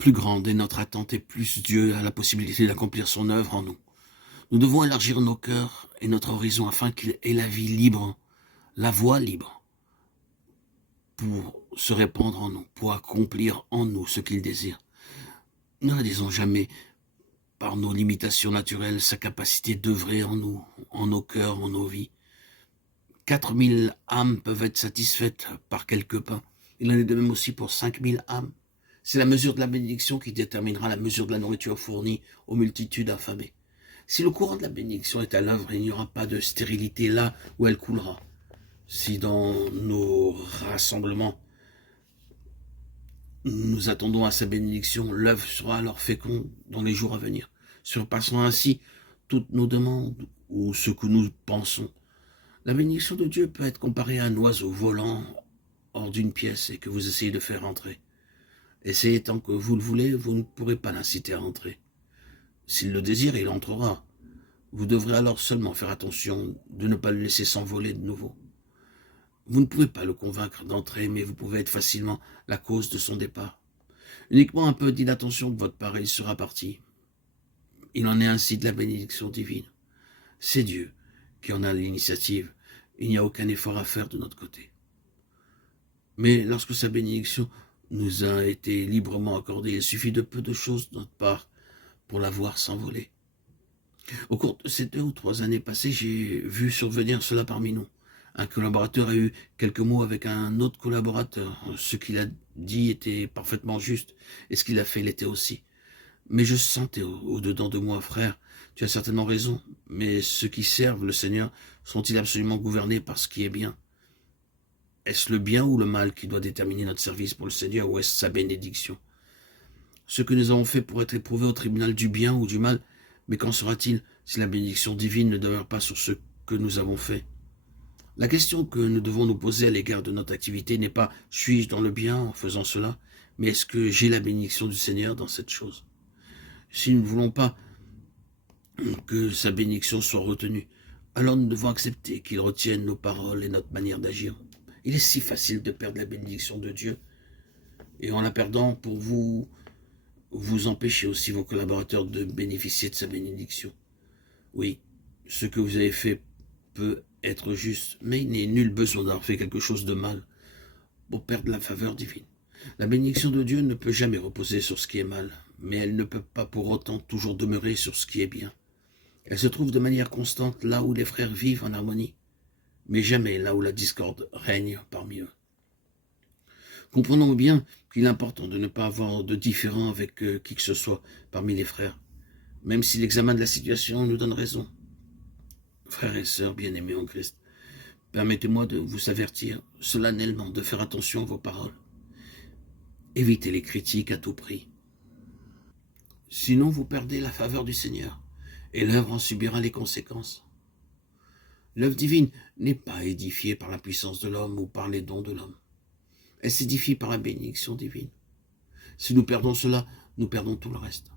plus grande est notre attente et plus Dieu a la possibilité d'accomplir son œuvre en nous. Nous devons élargir nos cœurs et notre horizon afin qu'il ait la vie libre, la voie libre, pour se répandre en nous, pour accomplir en nous ce qu'il désire. Ne réalisons jamais, par nos limitations naturelles, sa capacité d'œuvrer en nous, en nos cœurs, en nos vies. 4000 âmes peuvent être satisfaites par quelques pains. Il en est de même aussi pour 5000 âmes. C'est la mesure de la bénédiction qui déterminera la mesure de la nourriture fournie aux multitudes affamées. Si le courant de la bénédiction est à l'œuvre, il n'y aura pas de stérilité là où elle coulera. Si dans nos rassemblements, nous attendons à sa bénédiction, l'œuvre sera alors féconde dans les jours à venir, surpassant ainsi toutes nos demandes ou ce que nous pensons. La bénédiction de Dieu peut être comparée à un oiseau volant hors d'une pièce et que vous essayez de faire entrer. Essayez tant que vous le voulez, vous ne pourrez pas l'inciter à entrer. S'il le désire, il entrera. Vous devrez alors seulement faire attention de ne pas le laisser s'envoler de nouveau. Vous ne pouvez pas le convaincre d'entrer, mais vous pouvez être facilement la cause de son départ. Uniquement un peu d'inattention de votre part, il sera parti. Il en est ainsi de la bénédiction divine. C'est Dieu qui en a l'initiative. Il n'y a aucun effort à faire de notre côté. Mais lorsque sa bénédiction nous a été librement accordée, il suffit de peu de choses de notre part pour la voir s'envoler. Au cours de ces 2 ou 3 années passées, j'ai vu survenir cela parmi nous. Un collaborateur a eu quelques mots avec un autre collaborateur. Ce qu'il a dit était parfaitement juste, et ce qu'il a fait l'était aussi. Mais je sentais au-dedans de moi, frère, tu as certainement raison, mais ceux qui servent le Seigneur sont-ils absolument gouvernés par ce qui est bien? Est-ce le bien ou le mal qui doit déterminer notre service pour le Seigneur, ou est-ce sa bénédiction? Ce que nous avons fait pour être éprouvés au tribunal du bien ou du mal, mais qu'en sera-t-il si la bénédiction divine ne demeure pas sur ce que nous avons fait? La question que nous devons nous poser à l'égard de notre activité n'est pas « suis-je dans le bien en faisant cela ?» mais est-ce que j'ai la bénédiction du Seigneur dans cette chose? Si nous ne voulons pas que sa bénédiction soit retenue, alors nous devons accepter qu'il retienne nos paroles et notre manière d'agir. Il est si facile de perdre la bénédiction de Dieu, et en la perdant, pour vous empêchez aussi vos collaborateurs de bénéficier de sa bénédiction. Oui, ce que vous avez fait peut être juste, mais il n'est nul besoin d'avoir fait quelque chose de mal pour perdre la faveur divine. La bénédiction de Dieu ne peut jamais reposer sur ce qui est mal, mais elle ne peut pas pour autant toujours demeurer sur ce qui est bien. Elle se trouve de manière constante là où les frères vivent en harmonie, mais jamais là où la discorde règne parmi eux. Comprenons bien qu'il est important de ne pas avoir de différend avec qui que ce soit parmi les frères, même si l'examen de la situation nous donne raison. Frères et sœurs bien-aimés en Christ, permettez-moi de vous avertir solennellement de faire attention à vos paroles. Évitez les critiques à tout prix. Sinon vous perdez la faveur du Seigneur, et l'œuvre en subira les conséquences. L'œuvre divine n'est pas édifiée par la puissance de l'homme ou par les dons de l'homme. Elle s'édifie par la bénédiction divine. Si nous perdons cela, nous perdons tout le reste.